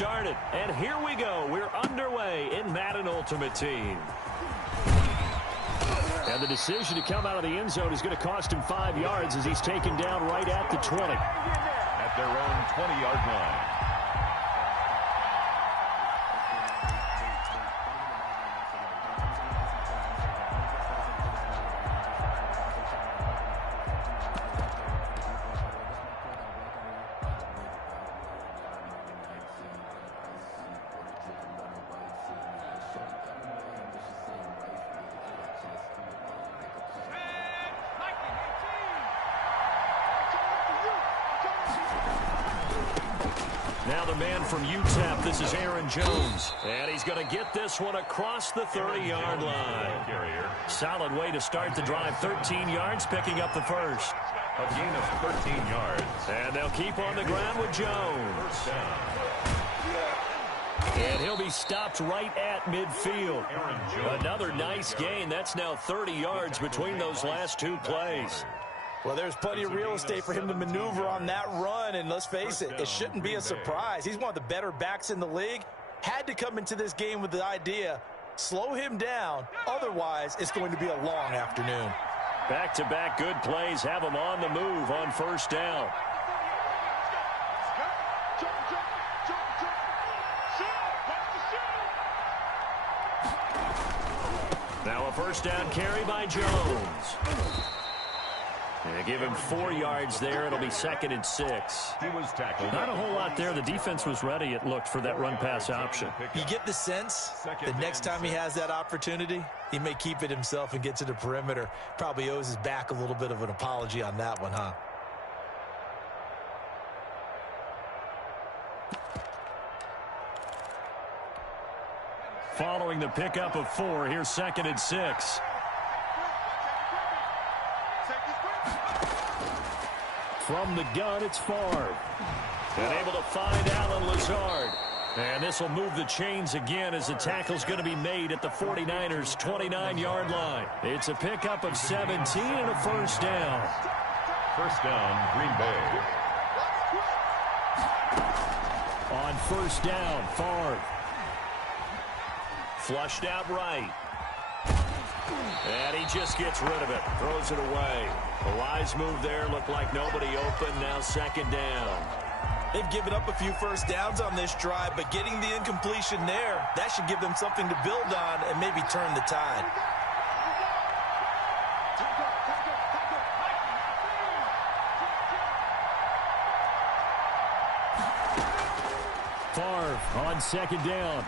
started. And here we go. We're underway in Madden Ultimate Team. And the decision to come out of the end zone is going to cost him 5 yards as he's taken down right at the 20. At their own 20-yard line. Now the man from UTEP, this is Aaron Jones. And he's going to get this one across the 30-yard line. Solid way to start the drive. 13 yards, picking up the first. A gain of 13 yards. And they'll keep on the ground with Jones. And he'll be stopped right at midfield. Another nice gain. That's now 30 yards between those last two plays. Well, there's plenty of real estate for him to maneuver on that run, and let's face it, it shouldn't be a surprise. He's one of the better backs in the league. Had to come into this game with the idea, slow him down, otherwise it's going to be a long afternoon. Back-to-back good plays have him on the move on first down. Now a first down carry by Jones. And give him 4 yards there. It'll be 2nd and 6. He was tackled. Not a whole lot there. The defense was ready, it looked, for that run-pass option. You get the sense the next time he has that opportunity, he may keep it himself and get to the perimeter. Probably owes his back a little bit of an apology on that one, huh? Following the pickup of 4, here's 2nd and 6. From the gun, it's Favre. And able to find Allen Lazard. And this will move the chains again as the tackle's going to be made at the 49ers' 29-yard line. It's a pickup of 17 and a first down. First down, Green Bay. On first down, Favre. Flushed out right. And he just gets rid of it. Throws it away. A wise move there. Looked like nobody open. Now 2nd down. They've given up a few first downs on this drive, but getting the incompletion there, that should give them something to build on and maybe turn the tide. Favre on 2nd down.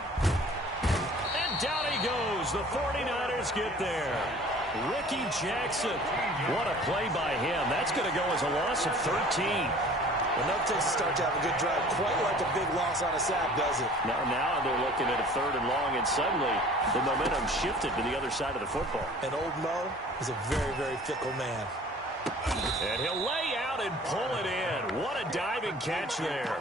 Down he goes. The 49ers get there. Ricky Jackson. What a play by him. That's going to go as a loss of 13. Well, no takes to start to have a good drive. Quite like a big loss on a sack, does it? Now they're looking at a 3rd and long, and suddenly the momentum shifted to the other side of the football. And old Mo is a very, very fickle man. And he'll lay out and pull it in. What a diving catch there.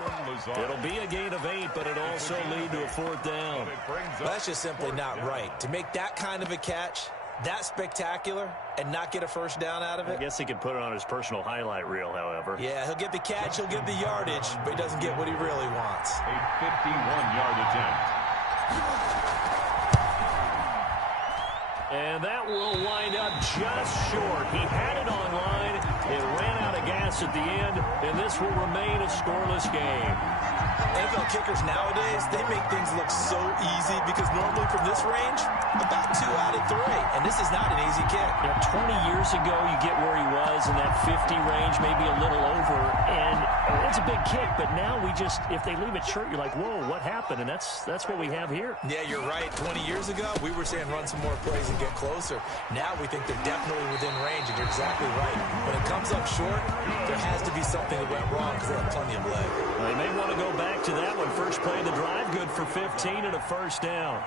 It'll be a gain of 8, but it'll also lead to a 4th down. Well, that's just simply not right. To make that kind of a catch, that spectacular, and not get a first down out of it. I guess he could put it on his personal highlight reel, however. Yeah, he'll get the catch, he'll get the yardage, but he doesn't get what he really wants. A 51-yard attempt. And that will wind up just short. He had it on line. It ran out of gas at the end, and this will remain a scoreless game. NFL kickers nowadays, they make things look so easy because normally from this range, about 2 out of 3. And this is not an easy kick. Yeah, 20 years ago, you get where he was in that 50 range, maybe a little over. And it's a big kick, but now we just, if they leave it short, you're like, whoa, what happened? And that's what we have here. Yeah, you're right. 20 years ago, we were saying run some more plays and get closer. Now we think they're definitely within range, and you're exactly right. When it comes up short, there has to be something that went wrong because they have plenty of leg. Well, they may want to go back to that one. First play of the drive, good for 15 and a first down.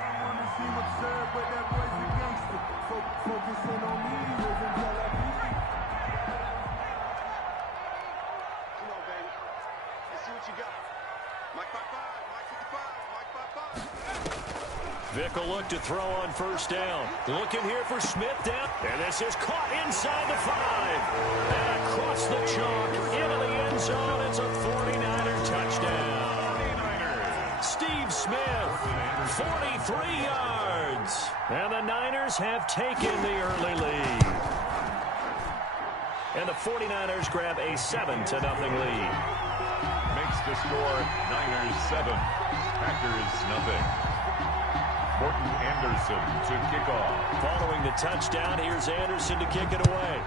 Vick will look to throw on first down. Looking here for Smith down. And this is caught inside the 5. And across the chalk into the end zone. It's a 49er touchdown. Steve Smith, 43 yards. And the Niners have taken the early lead. And the 49ers grab a 7-0 lead. Makes the score Niners 7, Packers nothing. Morton Anderson to kick off. Following the touchdown, here's Anderson to kick it away.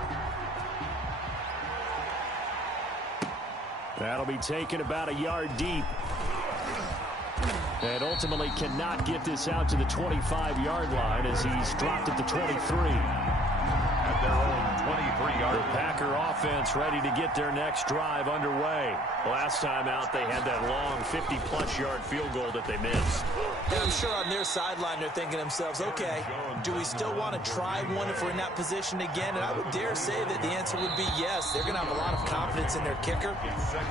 That'll be taken about a yard deep. And ultimately cannot get this out to the 25-yard line as he's dropped at the 23. At their own 23-yard line. The Packer offense ready to get their next drive underway. Last time out, they had that long 50-plus yard field goal that they missed. And I'm sure on their sideline they're thinking to themselves, okay, do we still want to try one if we're in that position again? And I would dare say that the answer would be yes. They're going to have a lot of confidence in their kicker.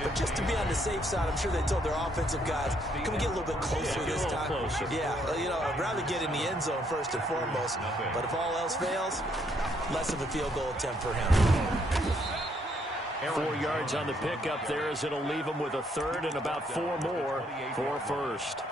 But just to be on the safe side, I'm sure they told their offensive guys, can we get a little bit closer this time? Closer. Yeah, you know, I'd rather get in the end zone first and foremost. But if all else fails, less of a field goal attempt for him. 4 yards on the pickup there as it'll leave them with a third and about 4 more for first.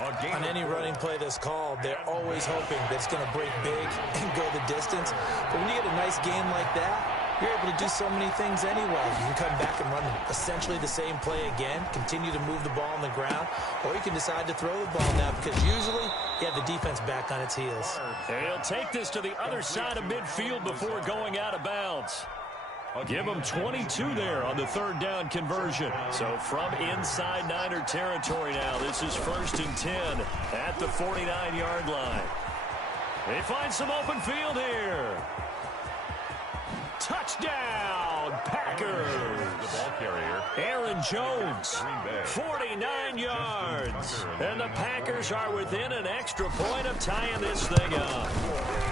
On any running play that's called, they're always hoping that it's going to break big and go the distance. But when you get a nice game like that, you're able to do so many things anyway. You can come back and run essentially the same play again, continue to move the ball on the ground, or you can decide to throw the ball now because usually you have the defense back on its heels. And he'll take this to the other side of midfield before going out of bounds. Give him 22 there on the third down conversion. So from inside Niner territory now, this is 1st and 10 at the 49-yard line. They find some open field here. Touchdown, Packers. The ball carrier. Aaron Jones, 49 yards. And the Packers are within an extra point of tying this thing up.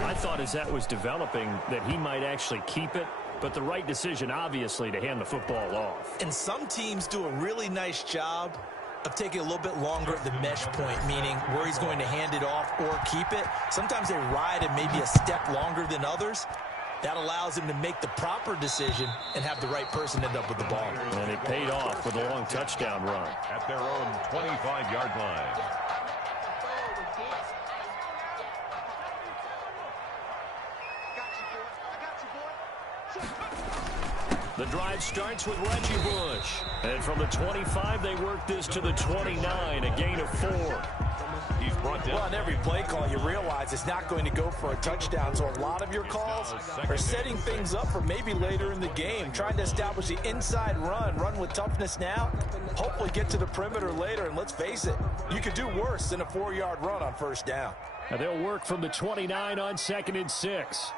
I thought as that was developing that he might actually keep it. But the right decision, obviously, to hand the football off. And some teams do a really nice job of taking a little bit longer at the mesh point, meaning where he's going to hand it off or keep it. Sometimes they ride it maybe a step longer than others. That allows him to make the proper decision and have the right person end up with the ball. And it paid off with a long touchdown run. At their own 25-yard line. The drive starts with Reggie Bush. And from the 25, they work this to the 29, a gain of 4. He's brought down. Well, on every play call, you realize it's not going to go for a touchdown. So a lot of your calls are setting things up for maybe later in the game, trying to establish the inside run with toughness now, hopefully get to the perimeter later. And let's face it, you could do worse than a 4-yard run on first down. And they'll work from the 29 on 2nd and 6.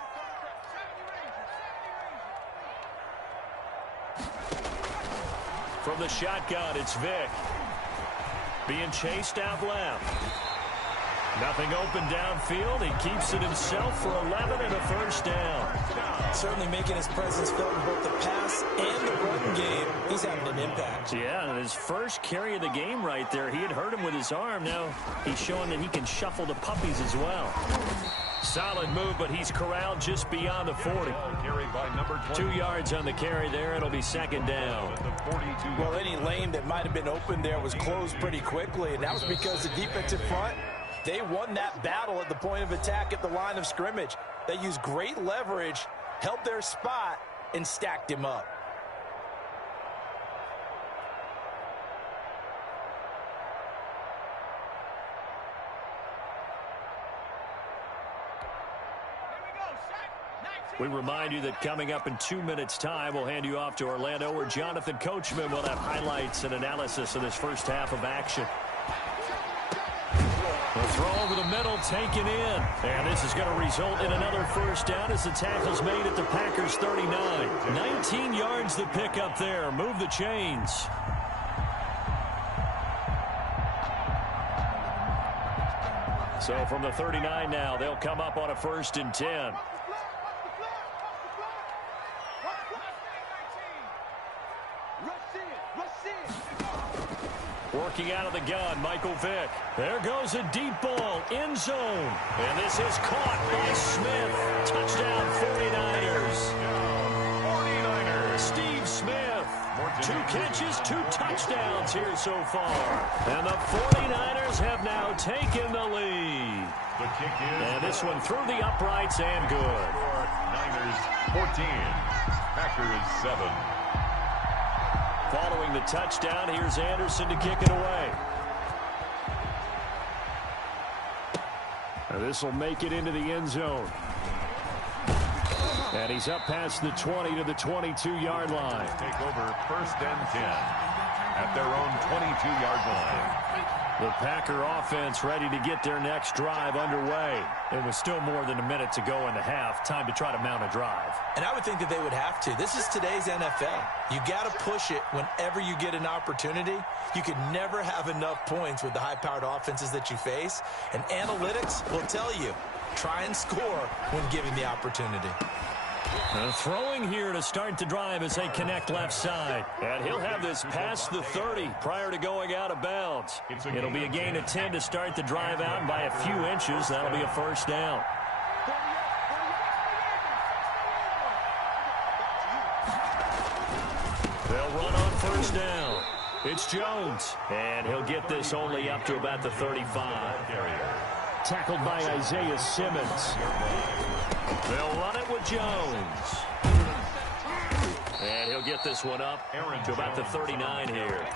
From the shotgun, it's Vick. Being chased out left. Nothing open downfield. He keeps it himself for 11 and a first down. Certainly making his presence felt in both the pass and the run game. He's having an impact. Yeah, and his first carry of the game right there, he had hurt him with his arm. Now he's showing that he can shuffle the puppies as well. Solid move, but he's corralled just beyond the 40. 2 yards on the carry there. It'll be 2nd down. Well, any lane that might have been open there was closed pretty quickly, and that was because the defensive front, they won that battle at the point of attack at the line of scrimmage. They used great leverage, held their spot, and stacked him up. We remind you that coming up in 2 minutes' time, we'll hand you off to Orlando, where Jonathan Coachman will have highlights and analysis of this first half of action. The throw over the middle taken in. And this is going to result in another first down as the tackle's made at the Packers' 39. 19 yards the pick up there. Move the chains. So from the 39 now, they'll come up on a 1st and 10. Working out of the gun, Michael Vick. There goes a deep ball, end zone. And this is caught by Smith. Touchdown 49ers. 49ers. Steve Smith. 2 catches, 2 touchdowns here so far. And the 49ers taking the lead. The kick is... And this one through the uprights and good. Niners 14. Packers 7. Following the touchdown, here's Anderson to kick it away. This will make it into the end zone. And he's up past the 20 to the 22-yard line. Take over 1st and 10 at their own 22-yard line. The Packer offense ready to get their next drive underway. It was still more than a minute to go in the half. Time to try to mount a drive. And I would think that they would have to. This is today's NFL. You got to push it whenever you get an opportunity. You can never have enough points with the high-powered offenses that you face. And analytics will tell you, try and score when given the opportunity. Throwing here to start the drive as they connect left side. And he'll have this past the 30 prior to going out of bounds. It'll be a gain of 10 to start the drive out, and by a few inches, that'll be a first down. They'll run on first down. It's Jones, and he'll get this only up to about the 35. Tackled by Isaiah Simmons. They'll run it with Jones. And he'll get this one up to about the 39 here.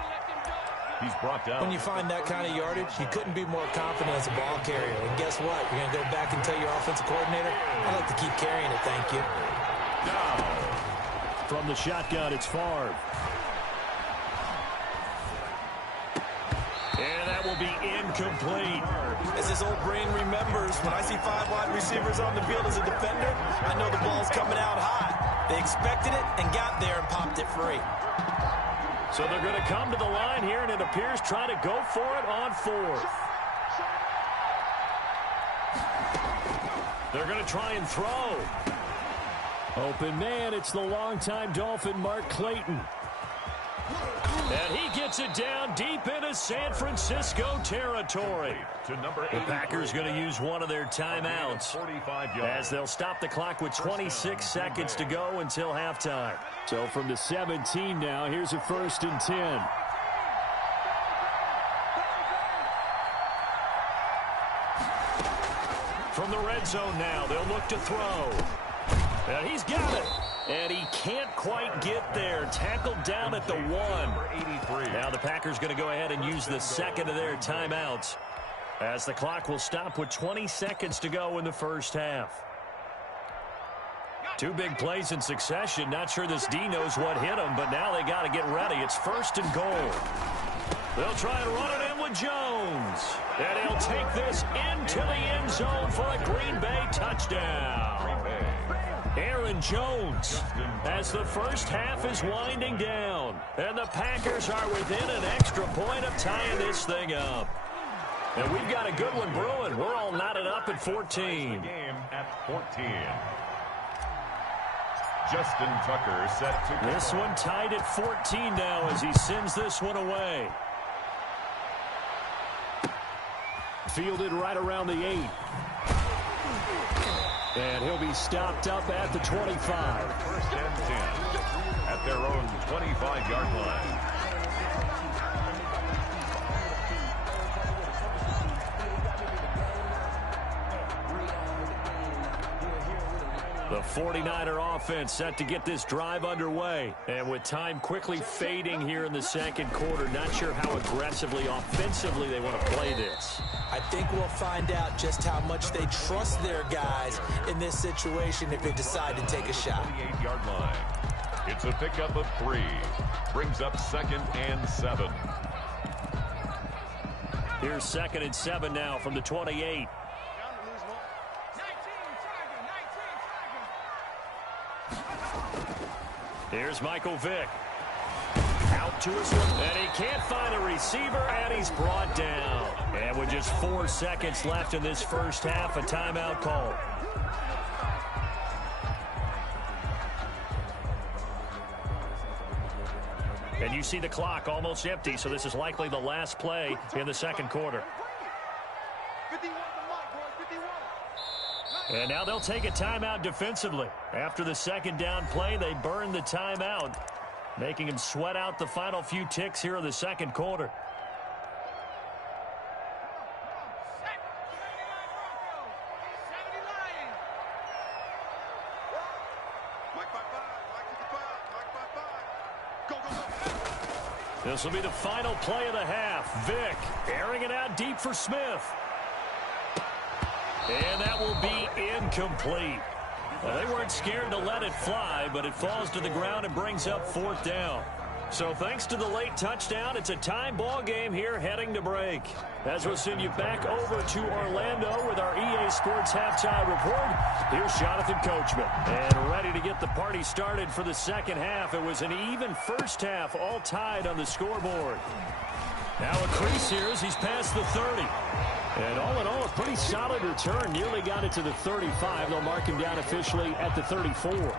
He's brought down. When you find that kind of yardage, you couldn't be more confident as a ball carrier. And guess what? You're going to go back and tell your offensive coordinator, I'd like to keep carrying it, thank you. From the shotgun, it's Favre. And that will be incomplete. As his old brain remembers, when I see 5 wide receivers on the field as a defender, I know the ball's coming out high. They expected it and got there and popped it free. So they're going to come to the line here, and it appears trying to go for it on 4th. They're going to try and throw. Open man, it's the longtime Dolphin, Mark Clayton. And he gets it down deep into San Francisco territory. The Packers going to use one of their timeouts as they'll stop the clock with 26 seconds to go until halftime. So from the 17 now, here's a 1st and 10. From the red zone now, they'll look to throw. And he's got it. And he can't quite get there. Tackled down at the 1. Now the Packers going to go ahead and use the second of their timeouts as the clock will stop with 20 seconds to go in the first half. 2 big plays in succession. Not sure this D knows what hit him, but now they got to get ready. It's 1st and goal. They'll try and run it in with Jones. And he'll take this into the end zone for a Green Bay touchdown. Aaron Jones as the first half is winding down. And the Packers are within an extra point of tying this thing up. And we've got a good one brewing. We're all knotted up at 14. Game at 14. Justin Tucker set to... This one tied at 14 now as he sends this one away. Fielded right around the 8. And he'll be stopped up at the 25. 1st and 10 at their own 25-yard line. The 49er offense set to get this drive underway. And with time quickly fading here in the second quarter, not sure how aggressively, offensively they want to play this. I think we'll find out just how much they trust their guys in this situation if they decide to take a shot. 28-yard line. It's a pickup of 3. Brings up 2nd and 7. Here's 2nd and 7 now from the 28. Here's Michael Vick. Out to his left, and he can't find a receiver, and he's brought down. And with just 4 seconds left in this first half, a timeout call. And you see the clock almost empty, so this is likely the last play in the second quarter. And now they'll take a timeout defensively. After the second down play, they burn the timeout, making him sweat out the final few ticks here in the second quarter. This will be the final play of the half. Vick airing it out deep for Smith. And that will be incomplete. Well, they weren't scared to let it fly, but it falls to the ground and brings up 4th down. So thanks to the late touchdown, it's a tie ball game here heading to break. As we'll send you back over to Orlando with our EA Sports Halftime Report, here's Jonathan Coachman. And ready to get the party started for the second half. It was an even first half, all tied on the scoreboard. Now a crease here as he's past the 30. And all in all, a pretty solid return. Nearly got it to the 35. They'll mark him down officially at the 34.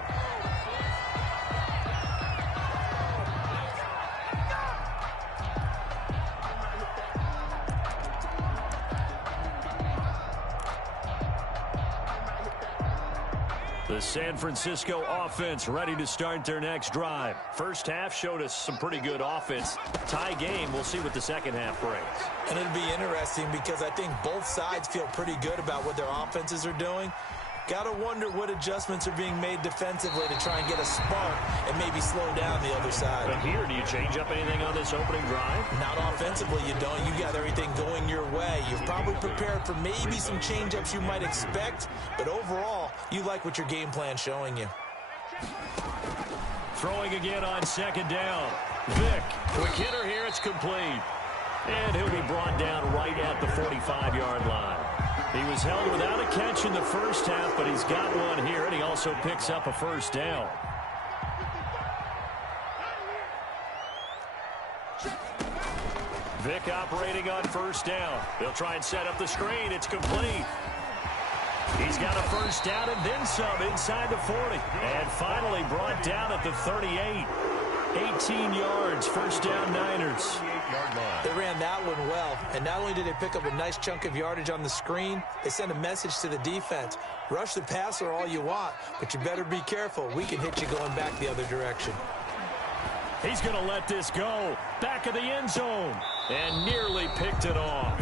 The San Francisco offense ready to start their next drive. First half showed us some pretty good offense. Tie game. We'll see what the second half brings. And it'll be interesting because I think both sides feel pretty good about what their offenses are doing. Got to wonder what adjustments are being made defensively to try and get a spark and maybe slow down the other side. But here, do you change up anything on this opening drive? Not offensively, you don't. You got everything going your way. You've probably prepared for maybe some change-ups you might expect, but overall, you like what your game plan's showing you. Throwing again on second down. Vick, quick hitter here, it's complete. And he'll be brought down right at the 45-yard line. He was held without a catch in the first half, but he's got one here, and he also picks up a first down. Vick operating on first down. They'll try and set up the screen. It's complete. He's got a first down and then some inside the 40. And finally brought down at the 38. 18 yards, first down Niners. They ran that one well, and not only did they pick up a nice chunk of yardage on the screen, they sent a message to the defense. Rush the passer all you want, but you better be careful. We can hit you going back the other direction. He's going to let this go. Back of the end zone. And nearly picked it off.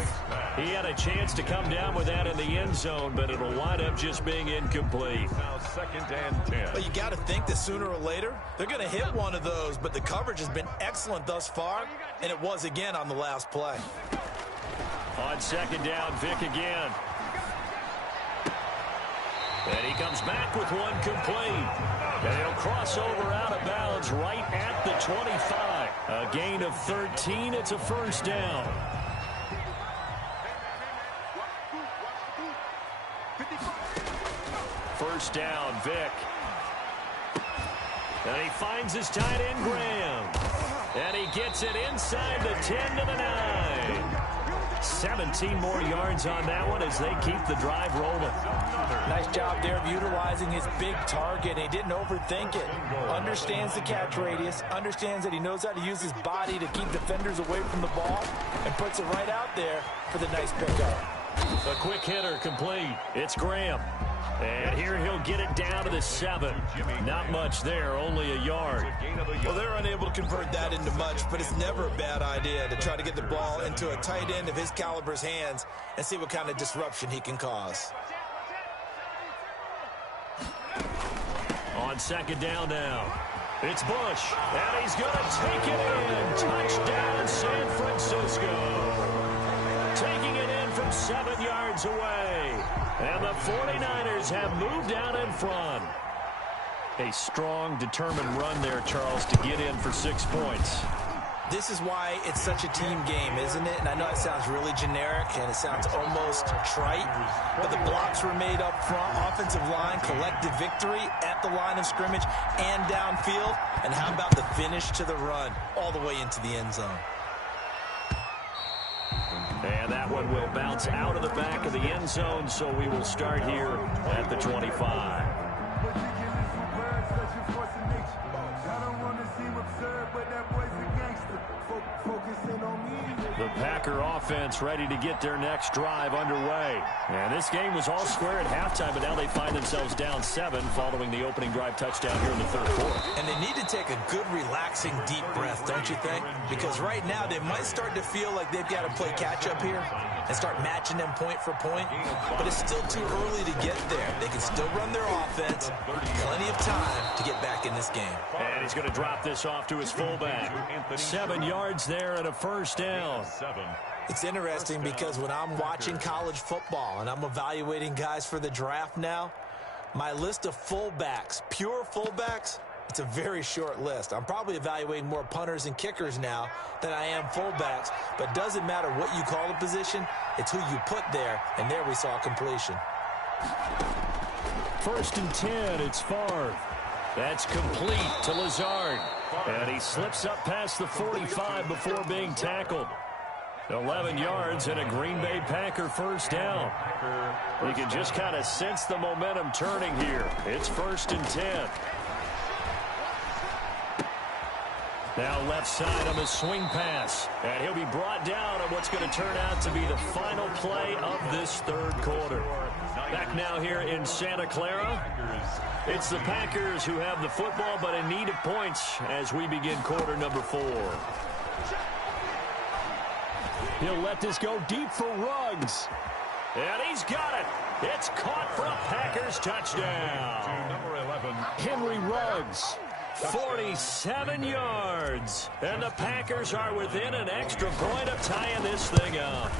He had a chance to come down with that in the end zone, but it'll wind up just being incomplete. Now 2nd and 10. But you got to think that sooner or later, they're going to hit one of those, but the coverage has been excellent thus far, and it was again on the last play. On second down, Vick again. And he comes back with one complete. And he'll cross over out of bounds right at the 25. A gain of 13. It's a first down. First down, Vick. And he finds his tight end, Graham. And he gets it inside the 10 to the 9. 17 more yards on that one as they keep the drive rolling. Nice job there of utilizing his big target. He didn't overthink it. Understands the catch radius. Understands that he knows how to use his body to keep defenders away from the ball. And puts it right out there for the nice pickup. A quick hitter complete. It's Graham. And here he'll get it down to the 7. Not much there, only a yard. Well, they're unable to convert that into much, but it's never a bad idea to try to get the ball into a tight end of his caliber's hands and see what kind of disruption he can cause. On second down now, it's Bush, and he's going to take it in. Touchdown, San Francisco. Taking it in from 7 yards away. And the 49ers have moved out in front. A strong, determined run there, Charles, to get in for 6 points. This is why it's such a team game, isn't it? And I know it sounds really generic and it sounds almost trite, but the blocks were made up front, offensive line, collective victory at the line of scrimmage and downfield. And how about the finish to the run all the way into the end zone? And that one will bounce out of the back of the end zone, so we will start here at the 25. The Packer offense ready to get their next drive underway. And this game was all square at halftime, but now they find themselves down 7 following the opening drive touchdown here in the third quarter. And they need to take a good, relaxing, deep breath, don't you think? Because right now they might start to feel like they've got to play catch-up here. and start matching them point for point. But it's still too early to get there. They can still run their offense. Plenty of time to get back in this game. And he's going to drop this off to his fullback. 7 yards there and a first down. It's interesting because when I'm watching college football and I'm evaluating guys for the draft now, my list of fullbacks, pure fullbacks, it's a very short list. I'm probably evaluating more punters and kickers now than I am fullbacks, but it doesn't matter what you call the position, it's who you put there, and there we saw completion. 1st and 10, it's Favre. That's complete to Lazard. And he slips up past the 45 before being tackled. 11 yards and a Green Bay Packer first down. You can just kind of sense the momentum turning here. It's 1st and 10. Now left side on the swing pass. And he'll be brought down on what's going to turn out to be the final play of this 3rd quarter. Back now here in Santa Clara. It's the Packers who have the football but in need of points as we begin quarter number 4. He'll let this go deep for Ruggs. And he's got it. It's caught for a Packers touchdown. Number 11. Henry Ruggs, 47 yards. And the Packers are within an extra point of tying this thing up.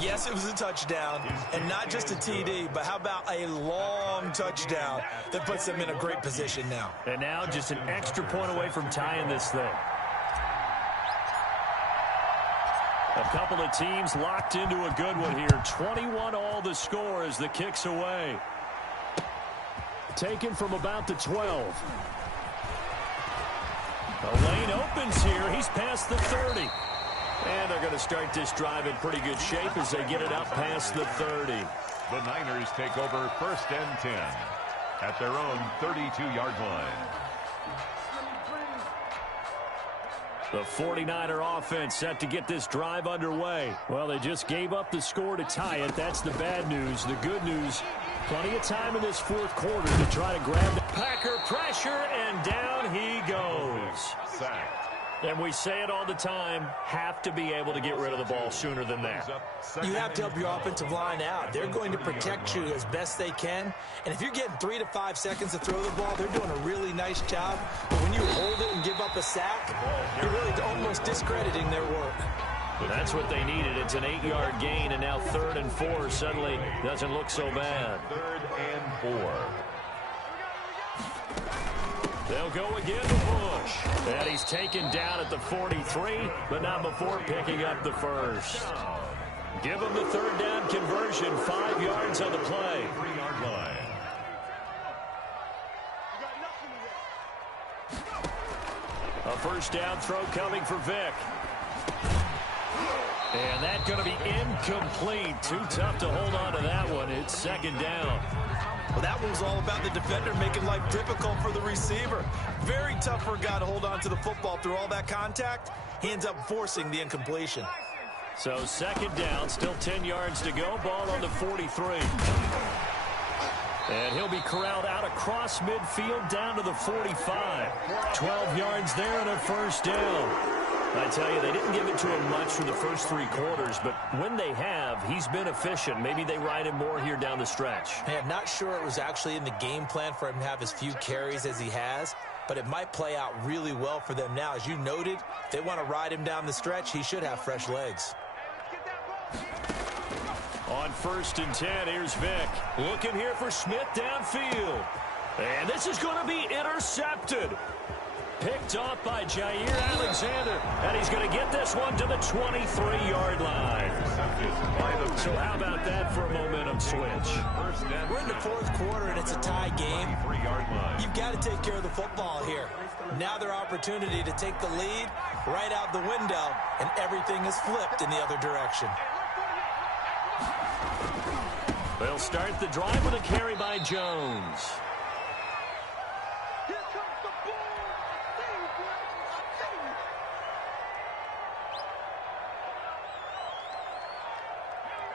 Yes, it was a touchdown, and not just a TD, but how about a long touchdown that puts them in a great position now. And now just an extra point away from tying this thing. A couple of teams locked into a good one here. 21 all the score as the kick's away. Taken from about the 12. The lane opens here. He's past the 30. And they're going to start this drive in pretty good shape as they get it up past the 30. The Niners take over 1st and 10 at their own 32-yard line. The 49er offense set to get this drive underway. Well, they just gave up the score to tie it. That's the bad news. The good news, plenty of time in this 4th quarter to try to grab the Packer pressure, and down he goes. Sacked. And we say it all the time, have to be able to get rid of the ball sooner than that. You have to help your offensive line out. They're going to protect you as best they can. And if you're getting 3 to 5 seconds to throw the ball, they're doing a really nice job. But when you hold it and give up a sack, you're really almost discrediting their work. That's what they needed. It's an 8-yard gain, and now 3rd and 4 suddenly doesn't look so bad. 3rd and 4. They'll go again to Bush. And he's taken down at the 43, but not before picking up the first. Give him the 3rd down conversion, 5 yards on the play. 3-yard line. A first down throw coming for Vick. And that's going to be incomplete. Too tough to hold on to that one. It's 2nd down. Well, that one was all about the defender making life difficult for the receiver. Very tough for a guy to hold on to the football through all that contact. He ends up forcing the incompletion. So 2nd down, still 10 yards to go. Ball on the 43. And he'll be corralled out across midfield down to the 45. 12 yards there and a first down. I tell you, they didn't give it to him much for the first 3 quarters, but when they have, he's been efficient. Maybe they ride him more here down the stretch. Hey, I'm not sure it was actually in the game plan for him to have as few carries as he has, but it might play out really well for them now. As you noted, if they want to ride him down the stretch, he should have fresh legs. On 1st and 10, here's Vick. Looking here for Smith downfield. And this is going to be intercepted. Picked off by Jair Alexander. And he's going to get this one to the 23-yard line. So how about that for a momentum switch? We're in the 4th quarter, and it's a tie game. You've got to take care of the football here. Now their opportunity to take the lead right out the window, and everything is flipped in the other direction. They'll start the drive with a carry by Jones.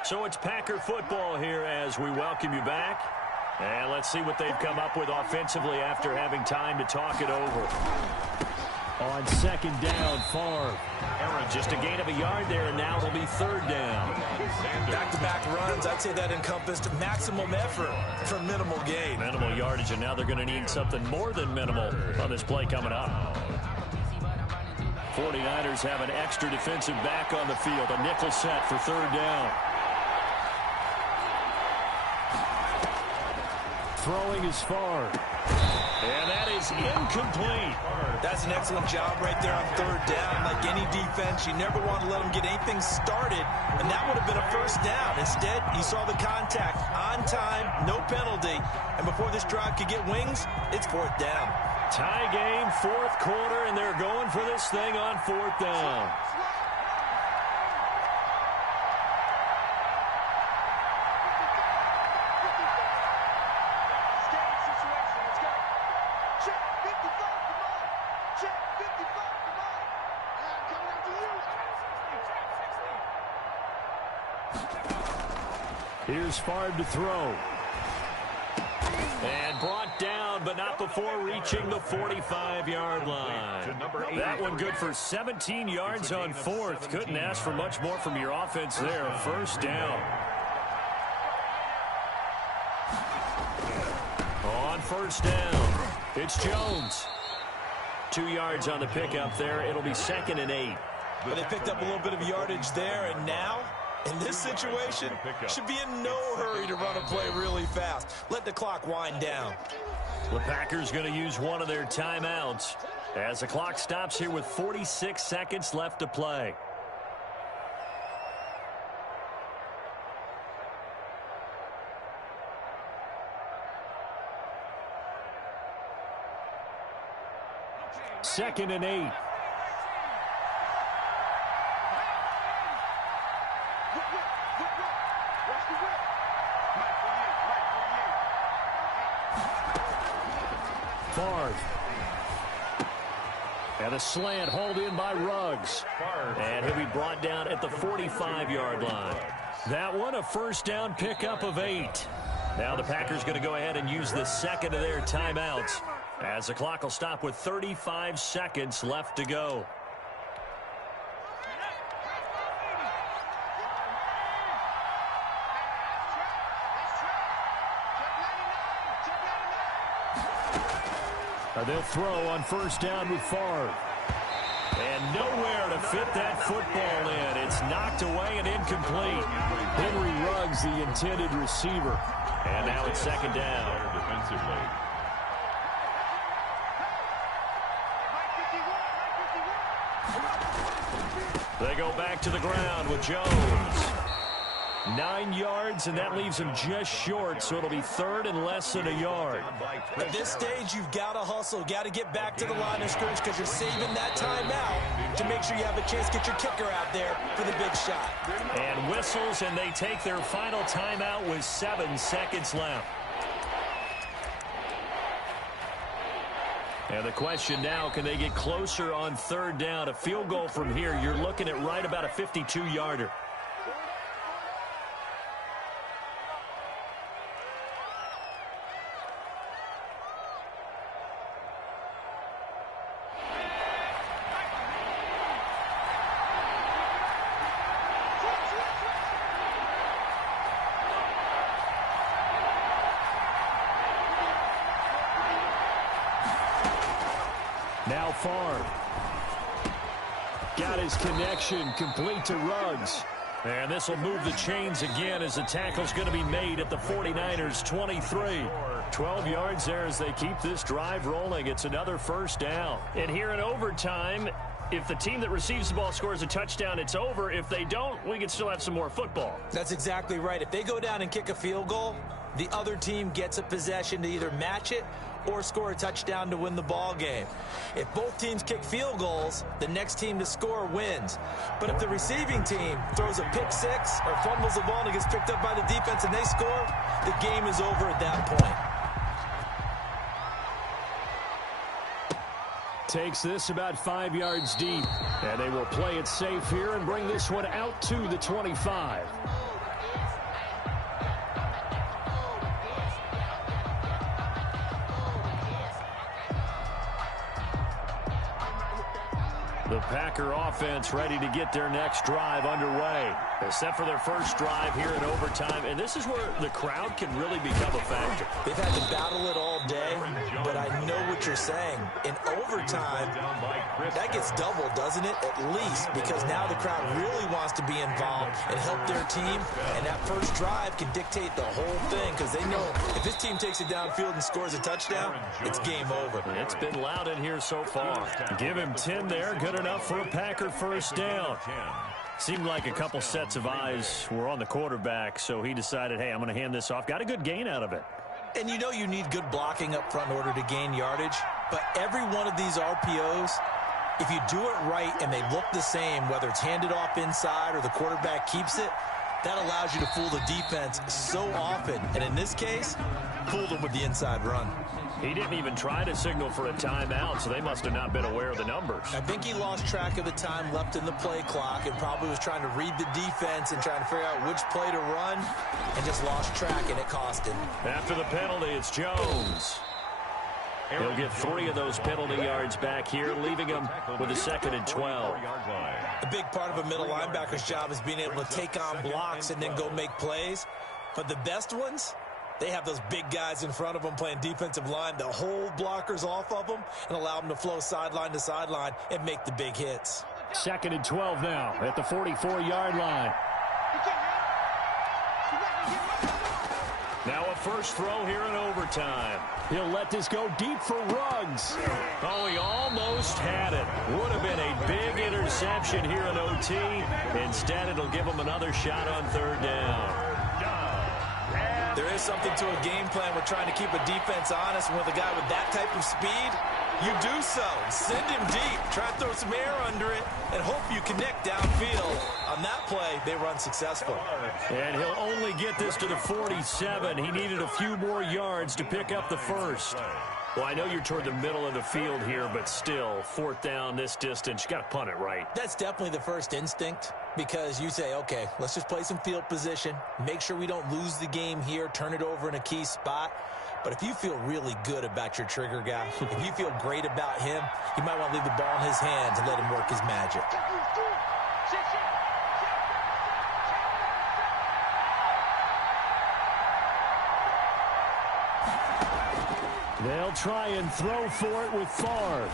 So it's Packer football here as we welcome you back. And let's see what they've come up with offensively after having time to talk it over. On second down, Favre. Just a gain of a yard there, and now it'll be third down. Back-to-back runs, I'd say that encompassed maximum effort for minimal gain. Minimal yardage, and now they're going to need something more than minimal on this play coming up. 49ers have an extra defensive back on the field. A nickel set for third down. Throwing is Favre. And that is incomplete. That's an excellent job right there on third down. Like any defense, you never want to let them get anything started, and that would have been a first down. Instead, you saw the contact on time, no penalty, and before this drive could get wings, it's fourth down. Tie game, fourth quarter, and they're going for this thing on fourth down. Here's Favre to throw. And brought down, but not before reaching the 45-yard line. That one good for 17 yards on fourth. Couldn't ask for much more from your offense there. First down. On first down, it's Jones. 2 yards on the pickup there. It'll be 2nd and 8. But they picked up a little bit of yardage there, and now, in this situation, should be in no hurry to run a play really fast. Let the clock wind down. The Packers going to use one of their timeouts as the clock stops here with 46 seconds left to play. Second and 8. Favre. And a slant hauled in by Ruggs. And he'll be brought down at the 45-yard line. That one, a first down pickup of 8. Now the Packers going to go ahead and use the second of their timeouts as the clock will stop with 35 seconds left to go. They'll throw on first down with Favre. And nowhere to fit that football in. It's knocked away and incomplete. Henry Ruggs, the intended receiver. And now it's second down. They go back to the ground with Jones. 9 yards, and that leaves him just short, so it'll be third and less than a yard. At this stage, you've got to hustle, got to get back to the line of scrimmage because you're saving that timeout to make sure you have a chance to get your kicker out there for the big shot. And whistles, and they take their final timeout with 7 seconds left. And the question now, can they get closer on third down? A field goal from here, you're looking at right about a 52-yarder. Now Favre. Got his connection complete to Ruggs. And this will move the chains again as the tackle's going to be made at the 49ers 23. 12 yards there as they keep this drive rolling. It's another first down. And here in overtime, if the team that receives the ball scores a touchdown, it's over. If they don't, we can still have some more football. That's exactly right. If they go down and kick a field goal, the other team gets a possession to either match it or score a touchdown to win the ball game. If both teams kick field goals, the next team to score wins. But if the receiving team throws a pick six or fumbles the ball and it gets picked up by the defense and they score, the game is over at that point. Takes this about 5 yards deep. And they will play it safe here and bring this one out to the 25. Packer offense ready to get their next drive underway. They set for their first drive here in overtime, and this is where the crowd can really become a factor. They've had to battle it all day, but I know what you're saying. In overtime, that gets doubled, doesn't it? At least, because now the crowd really wants to be involved and help their team, and that first drive can dictate the whole thing, because they know if this team takes it downfield and scores a touchdown, it's game over. It's been loud in here so far. Give him 10 there, good enough for a Packer first down. Seemed like a couple sets of eyes were on the quarterback, so he decided, hey, I'm going to hand this off. Got a good gain out of it. And you know you need good blocking up front in order to gain yardage, but every one of these RPOs, if you do it right and they look the same, whether it's handed off inside or the quarterback keeps it, that allows you to fool the defense so often. And in this case, fooled them with the inside run. He didn't even try to signal for a timeout, so they must have not been aware of the numbers. I think he lost track of the time left in the play clock and probably was trying to read the defense and trying to figure out which play to run and just lost track, and it cost him. After the penalty, it's Jones. He'll get 3 of those penalty yards back here, leaving him with a 2nd and 12. A big part of a middle linebacker's job is being able to take on blocks and then go make plays. But the best ones, they have those big guys in front of them playing defensive line to hold blockers off of them and allow them to flow sideline to sideline and make the big hits. 2nd and 12 now at the 44-yard line. Now a first throw here in overtime. He'll let this go deep for Ruggs. Oh, he almost had it. Would have been a big interception here in OT. Instead, it'll give him another shot on 3rd down. There is something to a game plan. We're trying to keep a defense honest. And with a guy with that type of speed, you do so. Send him deep. Try to throw some air under it and hope you connect downfield. On that play, they run successful. And he'll only get this to the 47. He needed a few more yards to pick up the first. Well, I know you're toward the middle of the field here, but still, 4th down this distance, you got to punt it right. That's definitely the first instinct, because you say, okay, let's just play some field position, make sure we don't lose the game here, turn it over in a key spot. But if you feel really good about your trigger guy, if you feel great about him, you might want to leave the ball in his hands and let him work his magic. They'll try and throw for it with Favre.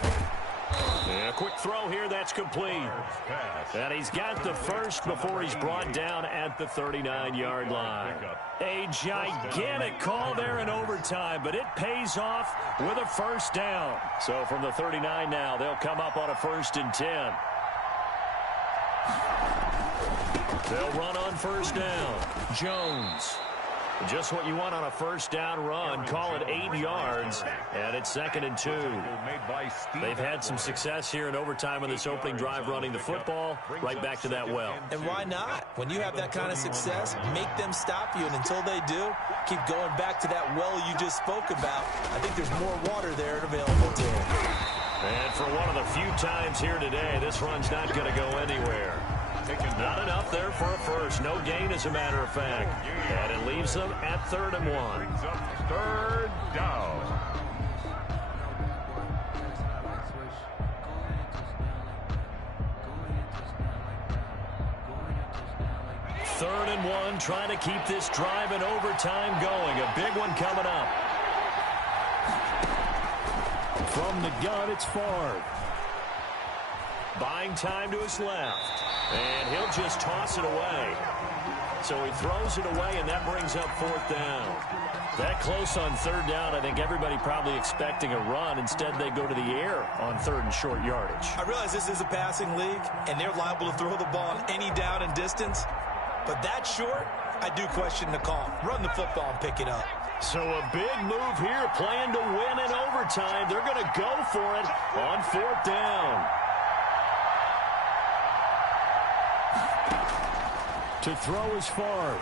Yeah, quick throw here, that's complete. And he's got the first before he's brought down at the 39-yard line. A gigantic call there in overtime, but it pays off with a first down. So from the 39 now, they'll come up on a 1st and 10. They'll run on 1st down. Jones. Just what you want on a 1st down run. Call it 8 yards, and it's 2nd and 2. They've had some success here in overtime on this opening drive running the football. Right back to that well. And why not? When you have that kind of success, make them stop you, and until they do, keep going back to that well you just spoke about. I think there's more water there available to them. And for one of the few times here today, this run's not going to go anywhere. Not enough there for a first. No gain, as a matter of fact. And it leaves them at 3rd and 1. 3rd down. Third and 1, trying to keep this drive in overtime going. A big one coming up. From the gun, it's Favre. Buying time to his left. And he'll just toss it away. So he throws it away, and that brings up 4th down. That close on 3rd down, I think everybody probably expecting a run. Instead, they go to the air on 3rd and short yardage. I realize this is a passing league, and they're liable to throw the ball on any down and distance. But that short, I do question the call. Run the football and pick it up. So a big move here, playing to win in overtime. They're going to go for it on 4th down. To throw is Favre.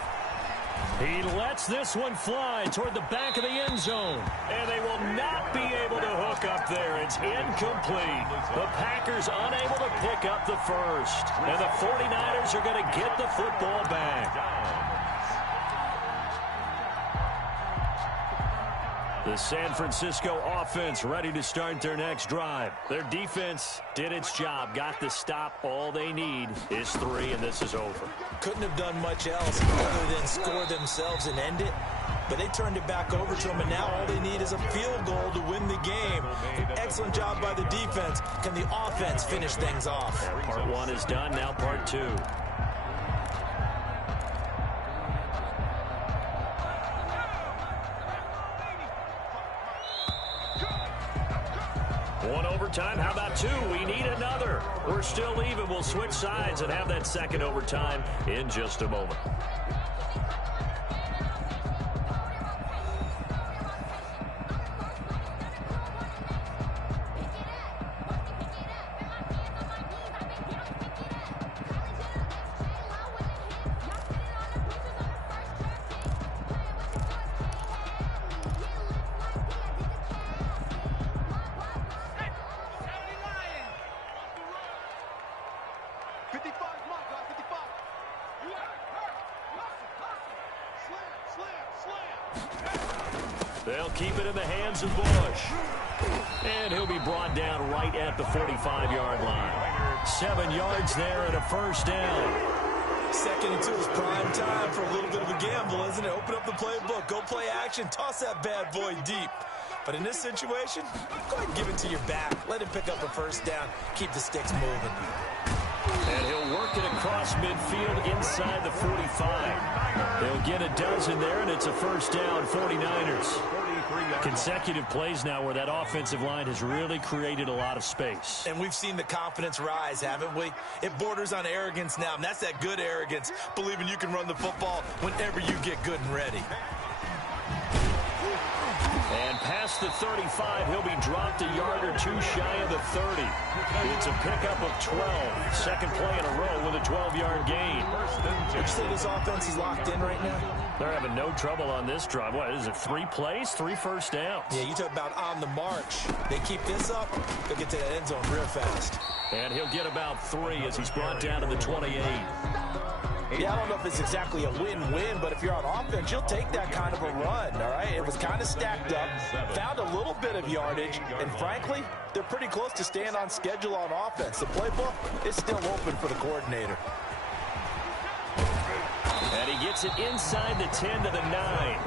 He lets this one fly toward the back of the end zone. And they will not be able to hook up there. It's incomplete. The Packers unable to pick up the first. And the 49ers are going to get the football back. The San Francisco offense ready to start their next drive. Their defense did its job, got the stop. All they need is 3, and this is over. Couldn't have done much else other than score themselves and end it. But they turned it back over to them, and now all they need is a field goal to win the game. Excellent job by the defense. Can the offense finish things off? Part 1 is done, now part 2. One overtime, how about 2? We need another. We're still even. We'll switch sides and have that second overtime in just a moment. They'll keep it in the hands of Bush. And he'll be brought down right at the 45-yard line. 7 yards there and a first down. 2nd and 2 is prime time for a little bit of a gamble, isn't it? Open up the playbook, go play action, toss that bad boy deep. But in this situation, go ahead and give it to your back. Let him pick up a first down. Keep the sticks moving. And he'll work it across midfield inside the 45. They'll get a dozen there, and it's a first down, 49ers. Consecutive plays now where that offensive line has really created a lot of space. And we've seen the confidence rise, haven't we? It borders on arrogance now, and that's that good arrogance, believing you can run the football whenever you get good and ready. And past the 35, he'll be dropped a yard or 2 shy of the 30. It's a pickup of 12. Second play in a row with a 12-yard gain. Would you say this offense is locked in right now? They're having no trouble on this drive. What is it, 3 plays, 3 first downs? Yeah, you talk about on the march. They keep this up, they'll get to that end zone real fast. And he'll get about 3 as he's brought down to the 28. Yeah, I don't know if it's exactly a win-win, but if you're on offense, you'll take that kind of a run, all right? It was kind of stacked up, found a little bit of yardage, and frankly, they're pretty close to staying on schedule on offense. The playbook is still open for the coordinator. And he gets it inside the 10 to the 9.